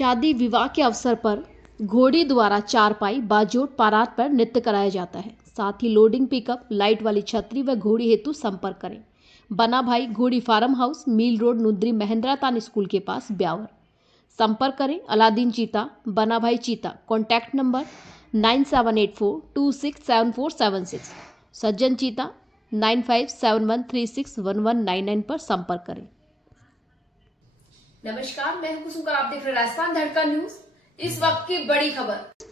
शादी विवाह के अवसर पर घोड़ी द्वारा चारपाई बाजोट पारात पर नृत्य कराया जाता है। साथ ही लोडिंग पिकअप लाइट वाली छतरी व घोड़ी हेतु संपर्क करें। बना भाई घोड़ी फार्म हाउस, मील रोड, नुद्री, महेंद्रा तान स्कूल के पास, ब्यावर। संपर्क करें अलादीन चीता, बना भाई चीता। Contact number 9784267476। सज्जन चीता 9571361199 पर संपर्क करें। नमस्कार, मैं हूं कुसुम, आप देख रहे हैं राजस्थान धड़का न्यूज। इस वक्त की बड़ी खबर।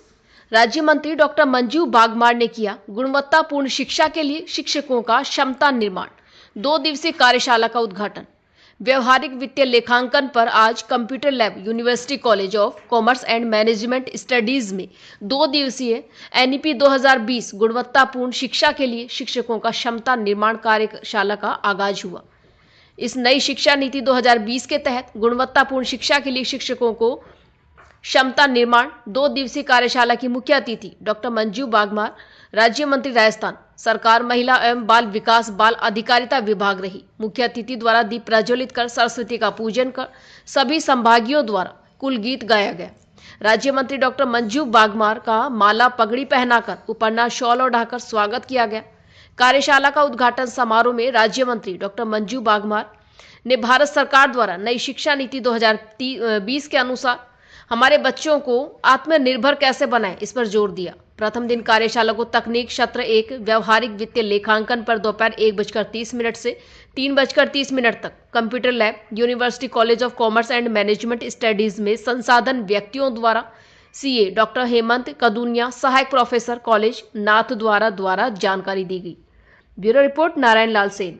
राज्य मंत्री डॉक्टर मंजू बागमार ने किया गुणवत्तापूर्ण शिक्षा के लिए शिक्षकों का क्षमता निर्माण 2 दिवसीय कार्यशाला का उद्घाटन। व्यवहारिक वित्तीय लेखांकन पर आज computer lab university college of commerce and management studies में 2 दिवसीय एनईपी 2020 गुणवत्तापूर्ण शिक्षा के लिए शिक्षकों का क्षमता निर्माण कार्यशाला का आगाज हुआ। इस नई शिक्षा नीति 2020 के तहत गुणवत्तापूर्ण शिक्षा के लिए शिक्षकों को क्षमता निर्माण 2 दिवसीय कार्यशाला की मुख्य अतिथि डॉक्टर मंजू बागमार, राज्य मंत्री राजस्थान सरकार, महिला एवं बाल विकास, बाल अधिकारिता विभाग रही। मुख्य अतिथि द्वारा दीप प्रज्वलित कर सरस्वती का पूजन कर सभी संभागियों द्वारा कुल गीत गाया गया। राज्य मंत्री डॉक्टर मंजू बागमार का माला पगड़ी पहनाकर उपरना शॉल ओढ़ाकर स्वागत किया गया। कार्यशाला का उद्घाटन समारोह में राज्य मंत्री डॉक्टर मंजू बागमार ने भारत सरकार द्वारा नई शिक्षा नीति 2020 के अनुसार हमारे बच्चों को आत्मनिर्भर कैसे बनाएं, इस पर जोर दिया। प्रथम दिन कार्यशाला को तकनीक सत्र 1 व्यवहारिक वित्तीय लेखांकन पर दोपहर 1:30 से 3:30 तक computer lab university college of commerce and management studies में संसाधन व्यक्तियों द्वारा सीए डॉक्टर हेमंत कदुनिया, सहायक प्रोफेसर कॉलेज नाथ द्वारा जानकारी दी गई। Bureau report Narayan Lal Sen.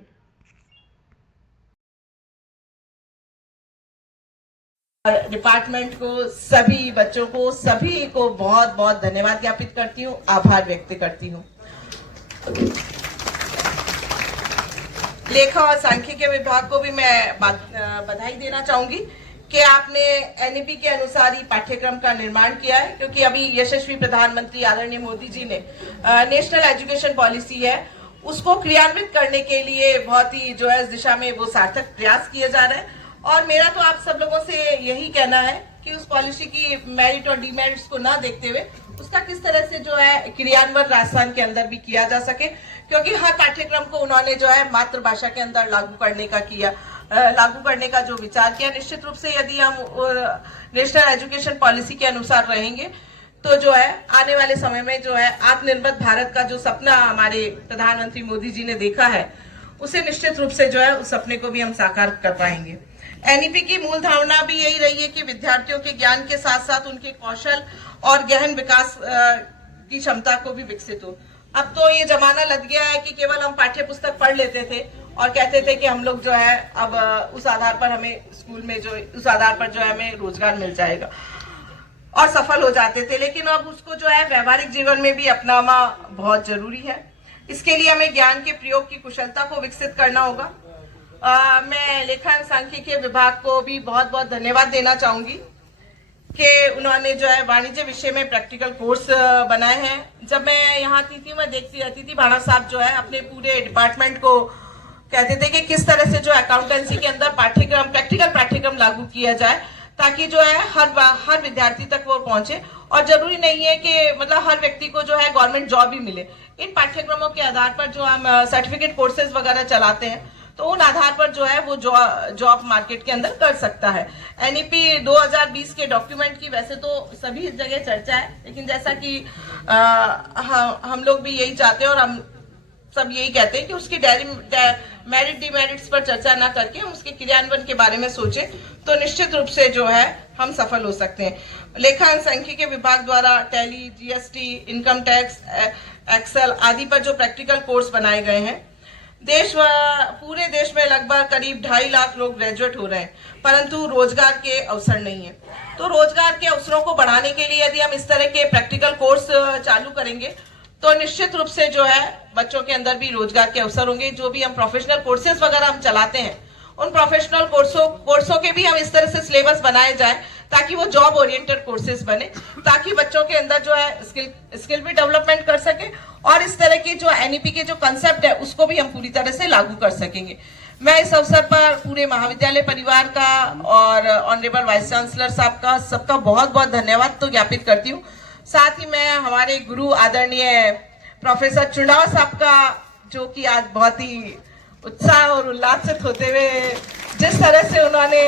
Department को, सभी बच्चों को, सभी को बहुत बहुत धन्यवाद ज्ञापित करती हूँ, आभार व्यक्त करती हूँ। लेखा और सांख्यिकी विभाग को भी मैं बधाई देना चाहूंगी कि आपने एनईपी के अनुसार ही पाठ्यक्रम का निर्माण किया है, क्योंकि अभी यशस्वी प्रधानमंत्री आदरणीय मोदी जी ने नेशनल एजुकेशन पॉलिसी है, उसको क्रियान्वित करने के लिए बहुत ही जो है इस दिशा में वो सार्थक प्रयास किए जा रहे हैं। और मेरा तो आप सब लोगों से यही कहना है कि उस पॉलिसी की मेरिट और डीमेरिट्स को ना देखते हुए उसका किस तरह से जो है क्रियान्वयन राजस्थान के अंदर भी किया जा सके, क्योंकि हर पाठ्यक्रम को उन्होंने जो है मातृभाषा के अंदर लागू करने का जो विचार किया। निश्चित रूप से यदि हम नेशनल एजुकेशन पॉलिसी के अनुसार रहेंगे तो जो है आने वाले समय में जो है आत्मनिर्भर भारत का जो सपना हमारे प्रधानमंत्री मोदी जी ने देखा है, उसे निश्चित रूप से जो है उस सपने को भी हम साकार कर पाएंगे। एनईपी की मूल धारणा भी यही रही है कि विद्यार्थियों के ज्ञान के साथ साथ उनके कौशल और गहन विकास की क्षमता को भी विकसित हो। अब तो ये जमाना लग गया है कि केवल हम पाठ्य पुस्तक पढ़ लेते थे और कहते थे कि हम लोग जो है अब उस आधार पर हमें स्कूल में उस आधार पर जो है हमें रोजगार मिल जाएगा और सफल हो जाते थे, लेकिन अब उसको जो है व्यवहारिक जीवन में भी अपनाना बहुत जरूरी है। इसके लिए हमें ज्ञान के प्रयोग की कुशलता को विकसित करना होगा। मैं लेखा एवं सांख्यिकी विभाग को भी बहुत बहुत धन्यवाद देना चाहूंगी कि उन्होंने जो है वाणिज्य विषय में प्रैक्टिकल कोर्स बनाए हैं। जब मैं यहाँ थी मैं देखती रहती थी, भाणा साहब जो है अपने पूरे डिपार्टमेंट को कहते थे कि किस तरह से जो अकाउंटेंसी के अंदर प्रैक्टिकल पाठ्यक्रम लागू किया जाए, ताकि जो है हर विद्यार्थी तक वो पहुंचे। और जरूरी नहीं है कि मतलब हर व्यक्ति को जो है गवर्नमेंट जॉब ही मिले। इन पाठ्यक्रमों के आधार पर जो हम सर्टिफिकेट कोर्सेज वगैरह चलाते हैं, तो उन आधार पर जो है वो जॉब मार्केट के अंदर कर सकता है। एनईपी 2020 के डॉक्यूमेंट की वैसे तो सभी जगह चर्चा है, लेकिन जैसा कि हम लोग भी यही चाहते हैं और हम सब यही कहते हैं कि उसकी मेरिट डीमेरिट्स पर चर्चा ना करके हम उसके क्रियान्वयन के बारे में सोचें, तो निश्चित रूप से जो है हम सफल हो सकते हैं। लेखा एवं सांख्यिकी विभाग द्वारा Tally, GST, income tax, Excel आदि पर जो प्रैक्टिकल कोर्स बनाए गए हैं, पूरे देश में लगभग करीब 2.5 लाख लोग ग्रेजुएट हो रहे हैं, परंतु रोजगार के अवसर नहीं है। तो रोजगार के अवसरों को बढ़ाने के लिए यदि हम इस तरह के प्रैक्टिकल कोर्स चालू करेंगे तो निश्चित रूप से जो है बच्चों के अंदर भी रोजगार के अवसर होंगे। जो भी हम प्रोफेशनल कोर्सेज वगैरह हम चलाते हैं, उन प्रोफेशनल कोर्सों के भी हम इस तरह से सिलेबस बनाए जाए ताकि वो जॉब ओरिएंटेड कोर्सेज बने, ताकि बच्चों के अंदर जो है स्किल भी डेवलपमेंट कर सके और इस तरह की जो एनईपी के जो कंसेप्ट है उसको भी हम पूरी तरह से लागू कर सकेंगे। मैं इस अवसर पर पूरे महाविद्यालय परिवार का और ऑनरेबल वाइस चांसलर साहब का सबका बहुत बहुत धन्यवाद तो ज्ञापित करती हूँ। साथ ही मैं हमारे गुरु आदरणीय प्रोफेसर चुंडावा साहब का, जो कि आज बहुत ही उत्साह और उल्लासित होते हुए जिस तरह से उन्होंने